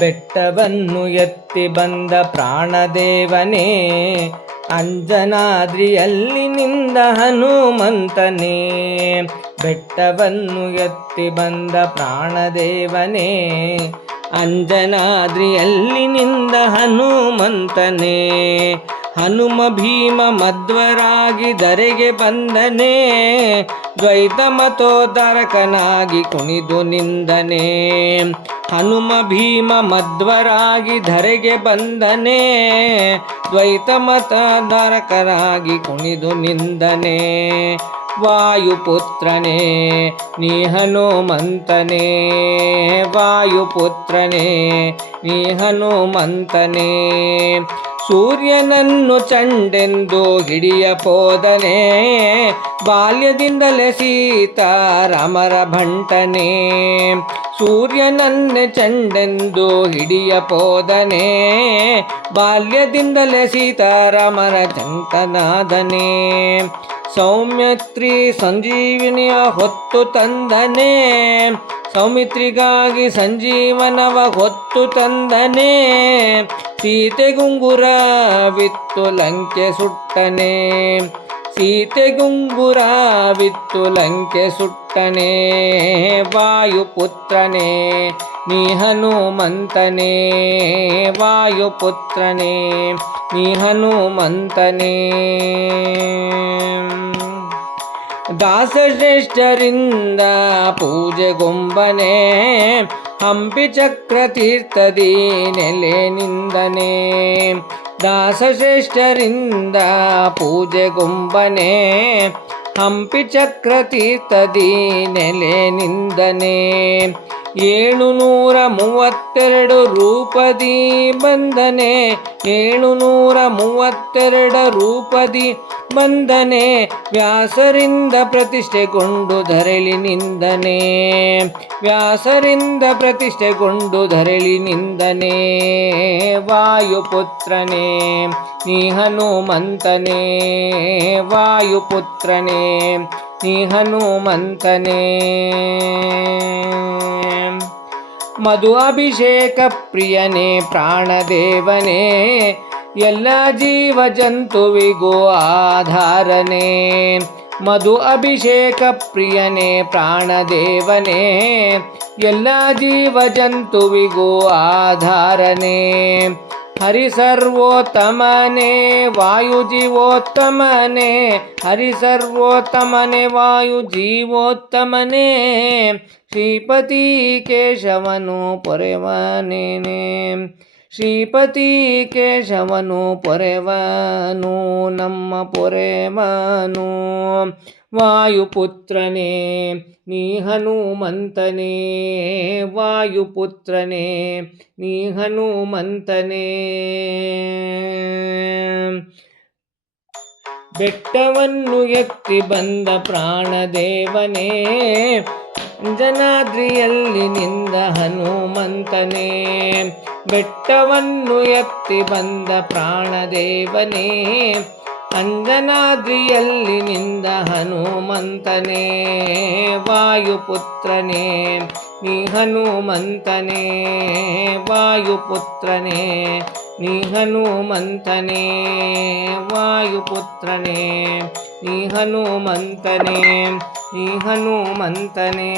ಬೆಟ್ಟವನ್ನು ಎತ್ತಿ ಬಂದ ಪ್ರಾಣದೇವನೇ, ಅಂಜನಾದ್ರಿಯಲ್ಲಿ ನಿಂದ ಹನುಮಂತನೇ. ಬೆಟ್ಟವನ್ನು ಎತ್ತಿ ಬಂದ ಪ್ರಾಣದೇವನೇ, ಅಂಜನಾದ್ರಿಯಲ್ಲಿ ನಿಂದ ಹನುಮಂತನೇ. ಹನುಮ ಭೀಮ ಮಧ್ವರಾಗಿ ಧರೆಗೆ ಬಂದನೆ, ದ್ವೈತ ಮತೋದ್ಧಾರಕನಾಗಿ ಕುಣಿದು ನಿಂದನೆ. ಹನುಮ ಭೀಮ ಮಧ್ವರಾಗಿ ಧರೆಗೆ ಬಂದನೆ, ದ್ವೈತ ಮತೋದ್ಧಾರಕನಾಗಿ ಕುಣಿದು ನಿಂದನೆ. ವಾಯುಪುತ್ರನೇ ನೀ ಹನುಮಂತನೇ, ವಾಯುಪುತ್ರನೇ ನೀ ಹನುಮಂತನೇ. ಸೂರ್ಯನನ್ನು ಚಂಡೆಂದು ಹಿಡಿಯಬೋದನೆ, ಬಾಲ್ಯದಿಂದಲೇ ಸೀತಾರಾಮರ ಭಂಟನೆ. ಸೂರ್ಯನನ್ನೇ ಚಂಡೆಂದು ಹಿಡಿಯಬೋದನೆ, ಬಾಲ್ಯದಿಂದಲೇ ಸೀತಾರಾಮರ ಚಂತನಾದನೆ. ಸೌಮಿತ್ರಿ ಸಂಜೀವಿನಿಯ ಹೊತ್ತು ತಂದನೆ, ಸೌಮಿತ್ರಿಗಾಗಿ ಸಂಜೀವನವ ಹೊತ್ತು ತಂದನೆ. ಸೀತೆಗುಂಗುರವಿತ್ತು ಲಂಕೆ ಸುಟ್ಟನೆ, ಸೀತೆಗುಂಗುರವಿತ್ತು ಲಂಕೆ ಸುಟ್ಟನೆ. ವಾಯುಪುತ್ರನೇ ನೀ ಹನುಮಂತನೇ, ವಾಯುಪುತ್ರನೇ ನೀ ಹನುಮಂತನೇ. ದಾಸಶ್ರೇಷ್ಠರಿಂದ ಪೂಜೆಗೊಂಬನೆ, ಹಂಪಿ ಚಕ್ರ ತೀರ್ಥದಿ ನೆಲೆ ನಿಂದನೆ. ದಾಸಶ್ರೇಷ್ಠರಿಂದ ಪೂಜೆಗೊಂಬನೆ, ಹಂಪಿ ಚಕ್ರ ತೀರ್ಥದಿ ನೆಲೆ ನಿಂದನೆ. 732 ರೂಪದಿ ಬಂದನೆ, 732 ರೂಪದಿ ಬಂದನೆ. ವ್ಯಾಸರಿಂದ ಪ್ರತಿಷ್ಠೆಗೊಂಡು ಧರಳಿ ನಿಂದನೆ, ವ್ಯಾಸರಿಂದ ಪ್ರತಿಷ್ಠೆಗೊಂಡು ಧರಳಿ ನಿಂದನೆ. ವಾಯುಪುತ್ರನೇ ನೀ ಹನುಮಂತನೇ, ವಾಯುಪುತ್ರನೇ ನೀ ಹನುಮಂತನೇ. ಮಧು ಅಭಿಷೇಕ ಪ್ರಿಯನೇ ಪ್ರಾಣದೇವನೇ, ಎಲ್ಲ ಜೀವ ಜಂತುವಿಗೂ ಆಧಾರನೇ. ಮಧು ಅಭಿಷೇಕ ಪ್ರಿಯನೇ ಪ್ರಾಣದೇವನೇ, ಎಲ್ಲ ಜೀವ ಜಂತುವಿಗೂ ಆಧಾರನೇ. ಹರಿ ಸರ್ವೋತ್ತಮನೇ ವಾಯು ಜೀವೋತ್ತಮನೇ, ಹರಿ ಸರ್ವೋತ್ತಮನೇ ವಾಯು ಜೀವೋತ್ತಮನೇ. ಶ್ರೀಪತಿ ಕೇಶವನು ಪೊರೆವನೇನೆ, ಶ್ರೀಪತಿ ಕೇಶವನು ಪೊರೆವನು ನಮ್ಮ ಪೊರೆವನು. ವಾಯುಪುತ್ರನೇ ನೀ ಹನುಮಂತನೇ, ವಾಯುಪುತ್ರನೇ ನೀ ಹನುಮಂತನೇ. ಬೆಟ್ಟವನ್ನು ಎತ್ತಿ ಬಂದ ಪ್ರಾಣದೇವನೇ, ಅಂಜನಾದ್ರಿಯಲ್ಲಿ ನಿಂದ ಹನುಮಂತನೇ. ಬೆಟ್ಟವನ್ನು ಎತ್ತಿ ಬಂದ ಪ್ರಾಣದೇವನೇ, ಅಂಜನಾದ್ರಿಯಲ್ಲಿ ನಿಂದ ಹನುಮಂತನೇ. ವಾಯುಪುತ್ರನೇ ನೀ ಹನುಮಂತನೇ, ವಾಯುಪುತ್ರನೇ ನೀ ಹನುಮಂತನೇ. ವಾಯುಪುತ್ರನೇ ನೀ ಹನುಮಂತನೇ, ನೀ ಹನುಮಂತನೇ.